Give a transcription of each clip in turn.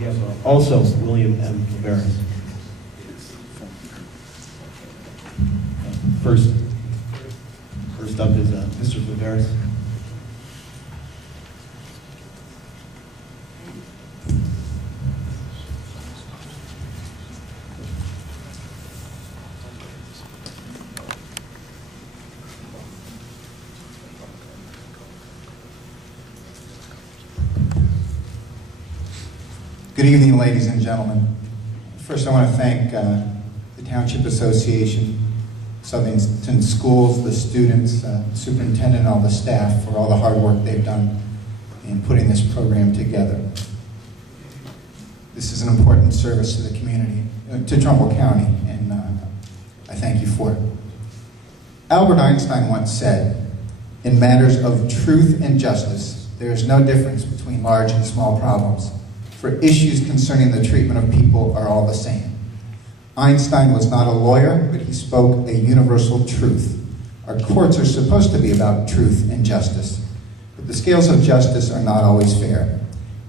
We have also William M. Flevares. First up is Mr. Flevares. Good evening, ladies and gentlemen. First, I want to thank the Township Association, Southington Schools, the students, superintendent, and all the staff for all the hard work they've done in putting this program together. This is an important service to the community, to Trumbull County, and I thank you for it. Albert Einstein once said, "In matters of truth and justice, there is no difference between large and small problems, for issues concerning the treatment of people are all the same." Einstein was not a lawyer, but he spoke a universal truth. Our courts are supposed to be about truth and justice, but the scales of justice are not always fair.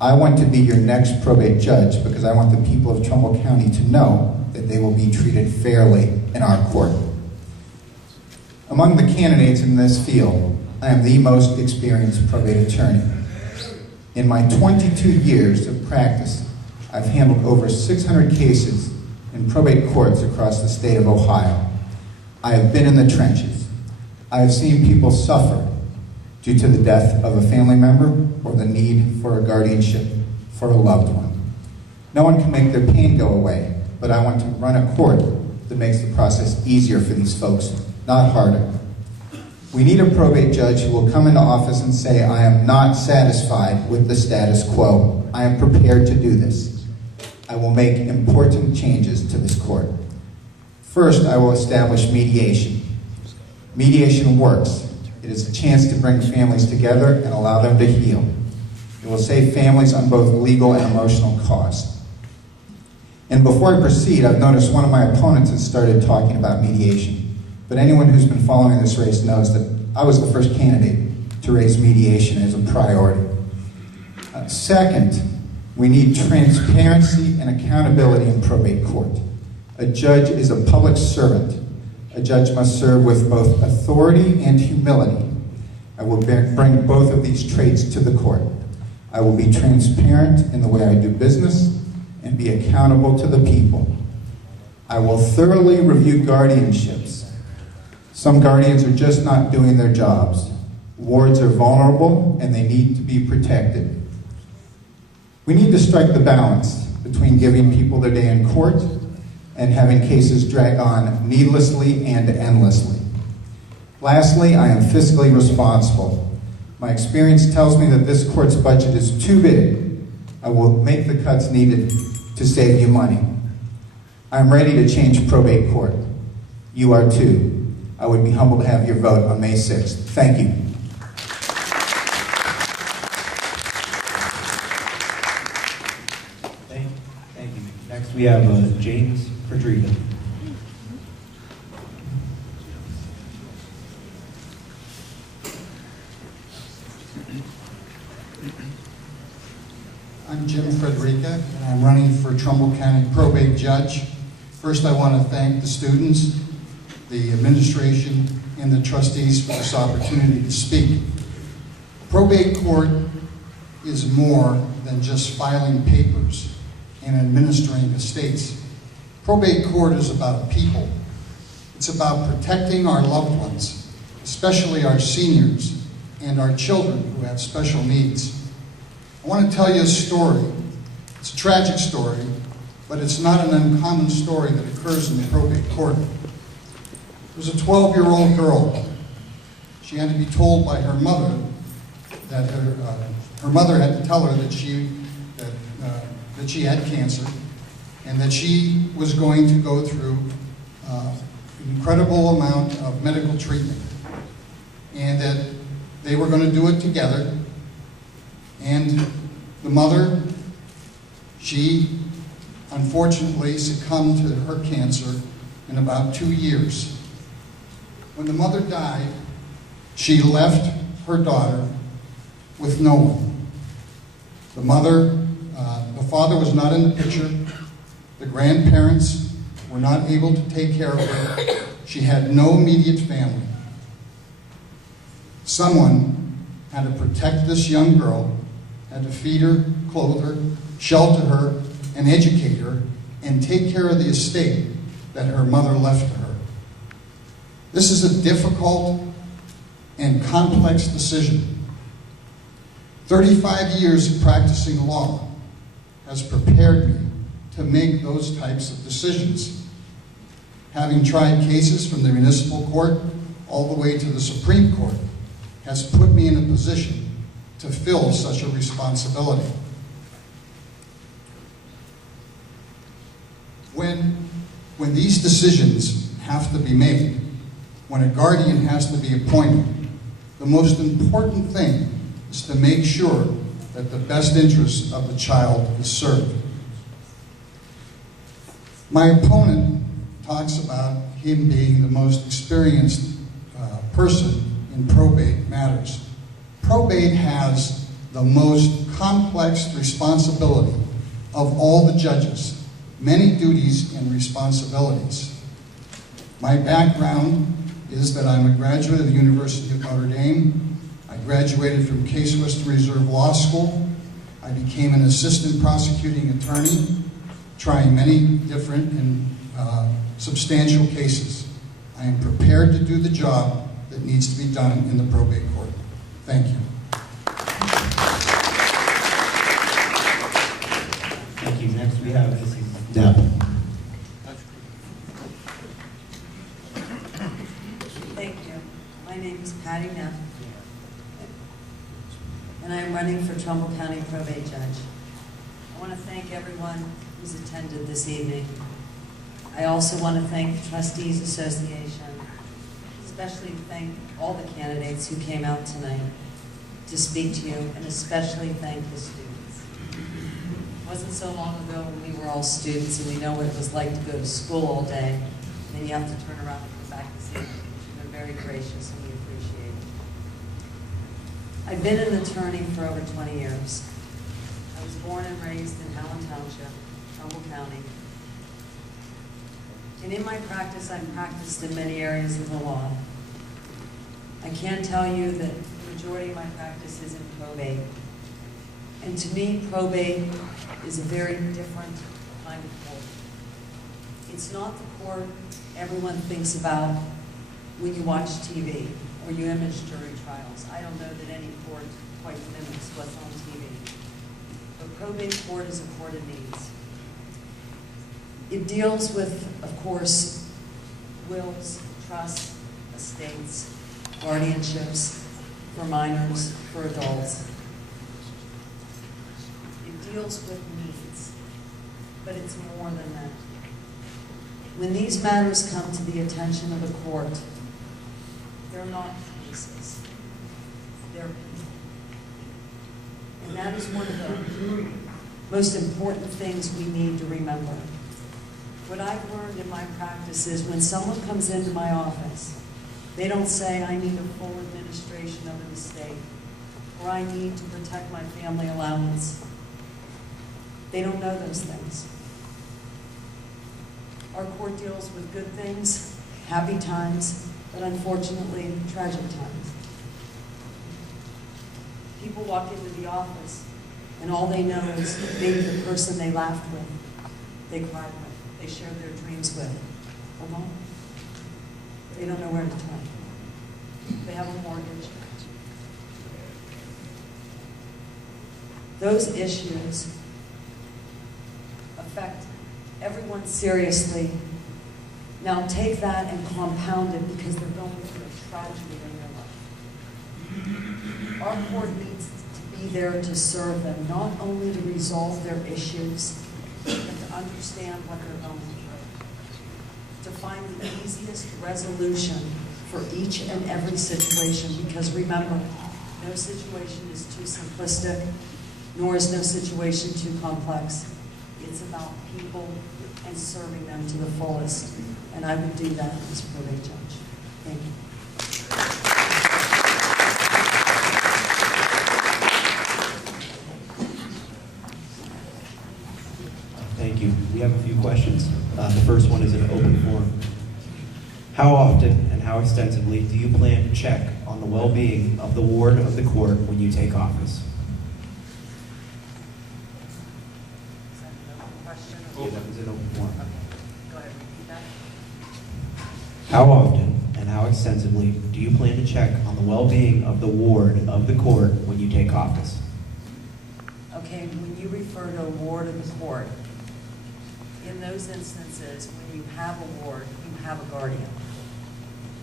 I want to be your next probate judge because I want the people of Trumbull County to know that they will be treated fairly in our court. Among the candidates in this field, I am the most experienced probate attorney. In my 22 years of practice, I've handled over 600 cases in probate courts across the state of Ohio. I have been in the trenches. I have seen people suffer due to the death of a family member or the need for a guardianship for a loved one. No one can make their pain go away, but I want to run a court that makes the process easier for these folks, not harder. We need a probate judge who will come into office and say, "I am not satisfied with the status quo. I am prepared to do this. I will make important changes to this court." First, I will establish mediation. Mediation works. It is a chance to bring families together and allow them to heal. It will save families on both legal and emotional costs. And before I proceed, I've noticed one of my opponents has started talking about mediation. But anyone who's been following this race knows that I was the first candidate to raise mediation as a priority. Second, we need transparency and accountability in probate court. A judge is a public servant. A judge must serve with both authority and humility. I will bring both of these traits to the court. I will be transparent in the way I do business and be accountable to the people. I will thoroughly review guardianships. Some guardians are just not doing their jobs. Wards are vulnerable and they need to be protected. We need to strike the balance between giving people their day in court and having cases drag on needlessly and endlessly. Lastly, I am fiscally responsible. My experience tells me that this court's budget is too big. I will make the cuts needed to save you money. I'm ready to change probate court. You are too. I would be humbled to have your vote on May 6th. Thank you. Thank you. Next we have James Fredericka. I'm Jim Fredericka, and I'm running for Trumbull County Probate Judge. First, I want to thank the students, the administration, and the trustees for this opportunity to speak. Probate court is more than just filing papers and administering estates. Probate court is about people. It's about protecting our loved ones, especially our seniors and our children who have special needs. I want to tell you a story. It's a tragic story, but it's not an uncommon story that occurs in the probate court. There was a 12-year-old girl. She had to be told by her mother that her mother had to tell her that she had cancer and that she was going to go through an incredible amount of medical treatment and that they were going to do it together. And the mother, she unfortunately succumbed to her cancer in about 2 years. When the mother died, she left her daughter with no one. The mother, the The father was not in the picture. The grandparents were not able to take care of her. She had no immediate family. Someone had to protect this young girl, had to feed her, clothe her, shelter her, and educate her, and take care of the estate that her mother left to her. This is a difficult and complex decision. 35 years of practicing law has prepared me to make those types of decisions. Having tried cases from the municipal court all the way to the Supreme Court has put me in a position to fill such a responsibility. When these decisions have to be made, when a guardian has to be appointed, the most important thing is to make sure that the best interest of the child is served. My opponent talks about him being the most experienced person in probate matters. Probate has the most complex responsibility of all the judges, many duties and responsibilities. My background is that I'm a graduate of the University of Notre Dame. I graduated from Case Western Reserve Law School. I became an assistant prosecuting attorney, trying many different and substantial cases. I am prepared to do the job that needs to be done in the probate court. Thank you. Thank you. Next we have Mrs. Knepp. Thank you. My name is Patty Knepp, and I am running for Trumbull County Probate Judge. I want to thank everyone who's attended this evening. I also want to thank the Trustees Association, especially thank all the candidates who came out tonight to speak to you, and especially thank the students. It wasn't so long ago when we were all students and we know what it was like to go to school all day, and then you have to turn around and come back this evening. You've been very gracious and we appreciate it. I've been an attorney for over 20 years. I was born and raised in Howland Township, Trumbull County. And in my practice, I've practiced in many areas of the law. I can tell you that the majority of my practice is in probate. And to me, probate is a very different kind of court. It's not the court everyone thinks about when you watch TV or you image jury trials. I don't know that any court quite mimics what's on TV. But probate court is a court of needs. It deals with, of course, wills, trusts, estates, guardianships for minors, for adults. It deals with needs, but it's more than that. When these matters come to the attention of the court, they're not cases, they're people. And that is one of the most important things we need to remember. What I've learned in my practice is when someone comes into my office, they don't say, I need a full administration of an estate, or I need to protect my family allowance. They don't know those things. Our court deals with good things, happy times, but unfortunately, tragic times. People walk into the office, and all they know is maybe the person they laughed with, they cried with, they shared their dreams with. They don't know where to turn. They have a mortgage. Those issues affect everyone seriously. Now take that and compound it because they're going through a tragedy in their life. Our court needs to be there to serve them, not only to resolve their issues, but to understand what they're going through. To find the easiest resolution for each and every situation, because remember, no situation is too simplistic, nor is no situation too complex. It's about people and serving them to the fullest. And I would do that as probate judge. Thank you. questions. The first one is an open forum. How often and how extensively do you plan to check on the well-being of the ward of the court when you take office? Is that an open question? Yeah, that was an open forum. Okay, go ahead, repeat that. How often and how extensively do you plan to check on the well-being of the ward of the court when you take office? Okay, when you refer to a ward of the court, in those instances, when you have a ward, you have a guardian.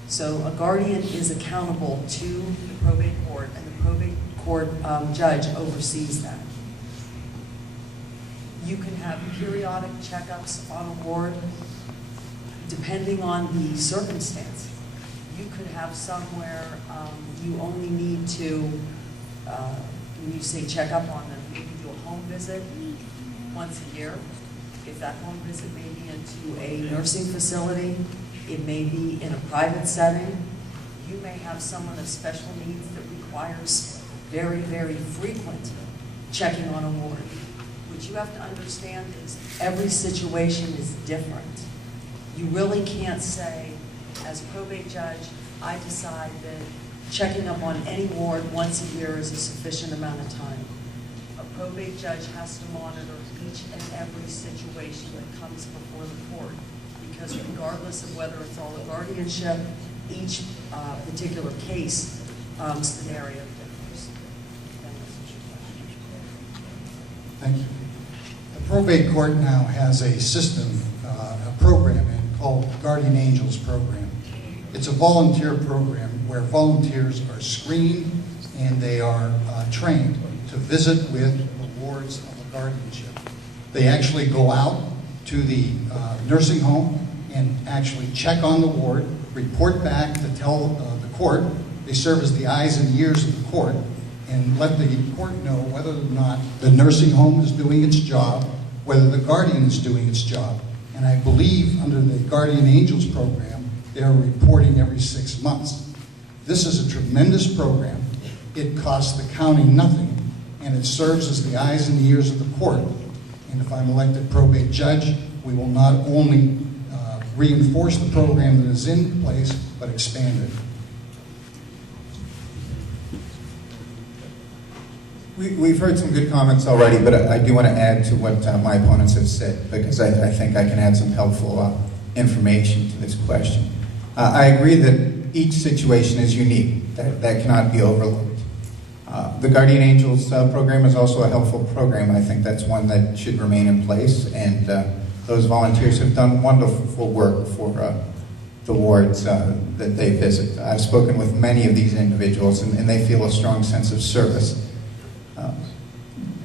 So a guardian is accountable to the probate court, and the probate court judge oversees that. You can have periodic checkups on a ward depending on the circumstance. You could have somewhere you only need to, when you say check up on them, maybe do a home visit once a year. If that home visit may be into a nursing facility, it may be in a private setting. You may have someone of special needs that requires very, very frequent checking on a ward. What you have to understand is every situation is different. You really can't say, as probate judge, I decide that checking up on any ward once a year is a sufficient amount of time. A probate judge has to monitor each and every situation that comes before the court, because regardless of whether it's all a guardianship, each particular case scenario differs. Thank you. The probate court now has a system, a program called Guardian Angels program. It's a volunteer program where volunteers are screened and they are trained to visit with the wards of a guardianship. They actually go out to the nursing home and actually check on the ward, report back to tell the court. They serve as the eyes and ears of the court and let the court know whether or not the nursing home is doing its job, whether the guardian is doing its job. And I believe under the Guardian Angels program, they're reporting every 6 months. This is a tremendous program. It costs the county nothing, and it serves as the eyes and ears of the court. And if I'm elected probate judge, we will not only reinforce the program that is in place, but expand it. We've heard some good comments already, but I do want to add to what my opponents have said, because I think I can add some helpful information to this question. I agree that each situation is unique. That cannot be overlooked. The Guardian Angels program is also a helpful program. I think that's one that should remain in place, and those volunteers have done wonderful work for the wards that they visit. I've spoken with many of these individuals, and they feel a strong sense of service.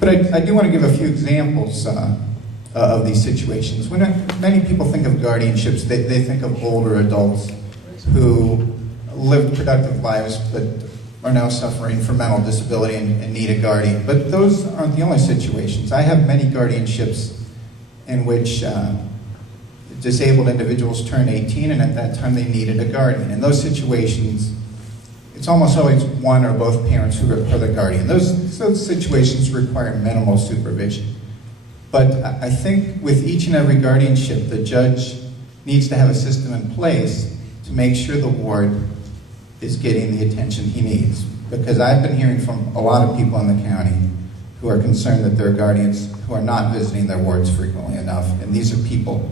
But I do want to give a few examples of these situations. When many people think of guardianships, they think of older adults who lived productive lives but are now suffering from mental disability and need a guardian. But those aren't the only situations. I have many guardianships in which disabled individuals turn 18, and at that time they needed a guardian. In those situations, it's almost always one or both parents who are the guardian. Those situations require minimal supervision. But I think with each and every guardianship, the judge needs to have a system in place to make sure the ward is getting the attention he needs. Because I've been hearing from a lot of people in the county who are concerned that there are guardians who are not visiting their wards frequently enough. And these are people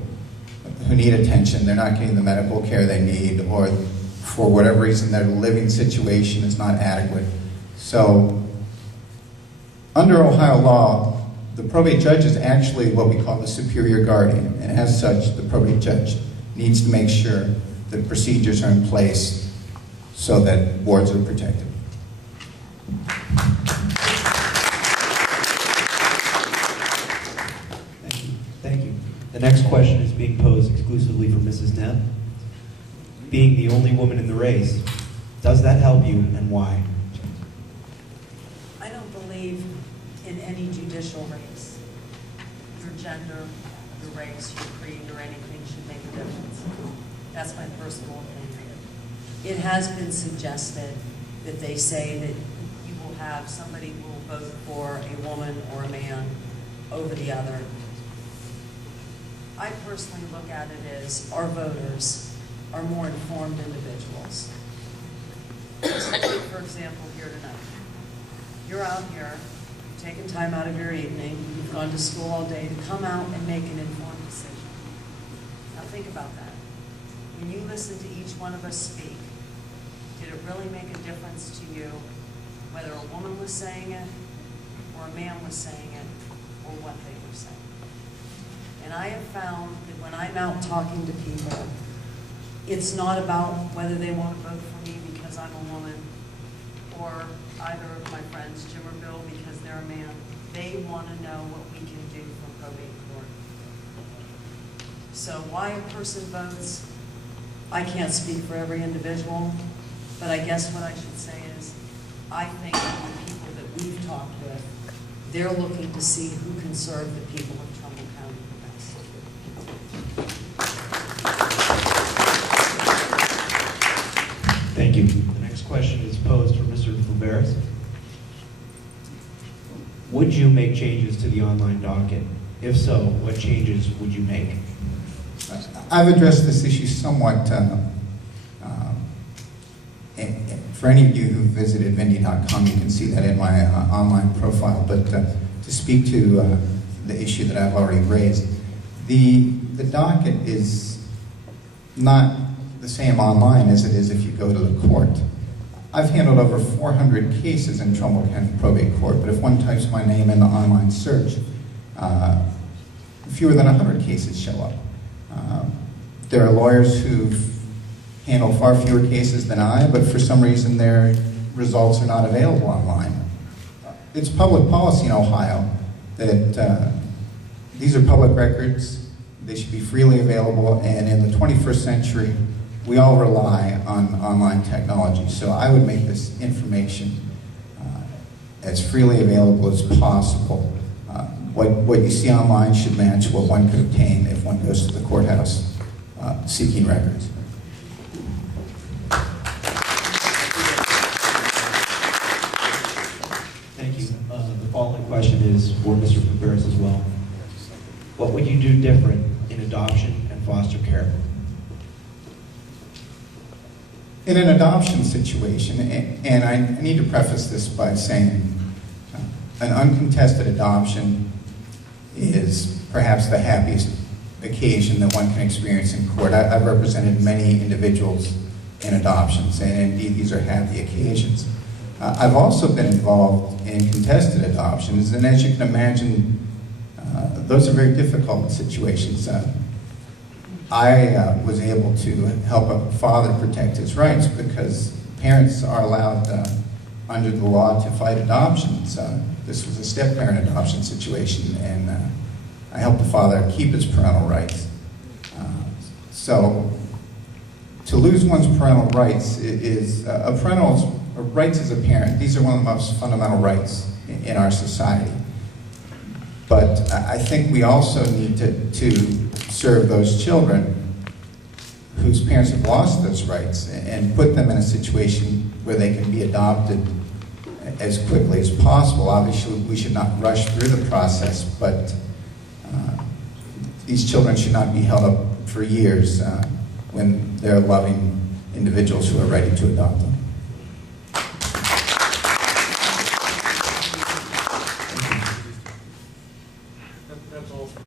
who need attention. They're not getting the medical care they need, or for whatever reason their living situation is not adequate. So under Ohio law, the probate judge is actually what we call the superior guardian, and as such, the probate judge needs to make sure that procedures are in place so that wards are protected. Thank you. Thank you. The next question is being posed exclusively for Mrs. Knepp. Being the only woman in the race, does that help you, and why? I don't believe in any judicial race. Your gender, your race, your creed, or anything should make a difference. That's my personal opinion. It has been suggested that they say that you will have somebody who will vote for a woman or a man over the other. I personally look at it as our voters are more informed individuals. Just take, for example, here tonight. You're out here, you've taken time out of your evening, you've gone to school all day to come out and make an informed decision. Now think about that. When you listen to each one of us speak, did it really make a difference to you whether a woman was saying it or a man was saying it or what they were saying? And I have found that when I'm out talking to people, it's not about whether they want to vote for me because I'm a woman or either of my friends, Jim or Bill, because they're a man. They want to know what we can do for probate court. So why a person votes, I can't speak for every individual, but I guess what I should say is, I think that the people that we've talked with, they're looking to see who can serve the people of Trumbull County the best. Thank you. The next question is posed for Mr. Flevares. Would you make changes to the online docket? If so, what changes would you make? I've addressed this issue somewhat. For any of you who visited Vindy.com, you can see that in my online profile. But to speak to the issue that I've already raised, the docket is not the same online as it is if you go to the court. I've handled over 400 cases in Trumbull County Probate Court, but if one types my name in the online search, fewer than 100 cases show up. There are lawyers who've handled far fewer cases than I, but for some reason their results are not available online. It's public policy in Ohio that these are public records, they should be freely available, and in the 21st century, we all rely on online technology. So I would make this information as freely available as possible. What you see online should match what one could obtain if one goes to the courthouse seeking records. Thank you. The following question is for Mr. Flevares as well. What would you do different in adoption and foster care? In an adoption situation, and I need to preface this by saying an uncontested adoption is perhaps the happiest occasion that one can experience in court. I've represented many individuals in adoptions, and indeed these are happy occasions. I've also been involved in contested adoptions, and as you can imagine, those are very difficult situations. I was able to help a father protect his rights because parents are allowed under the law to fight adoptions. This was a step-parent adoption situation, and I helped the father keep his parental rights. So to lose one's parental rights is rights as a parent. These are one of the most fundamental rights in our society. But I think we also need to serve those children whose parents have lost those rights and put them in a situation where they can be adopted as quickly as possible. Obviously, we should not rush through the process, but these children should not be held up for years when they're loving individuals who are ready to adopt them.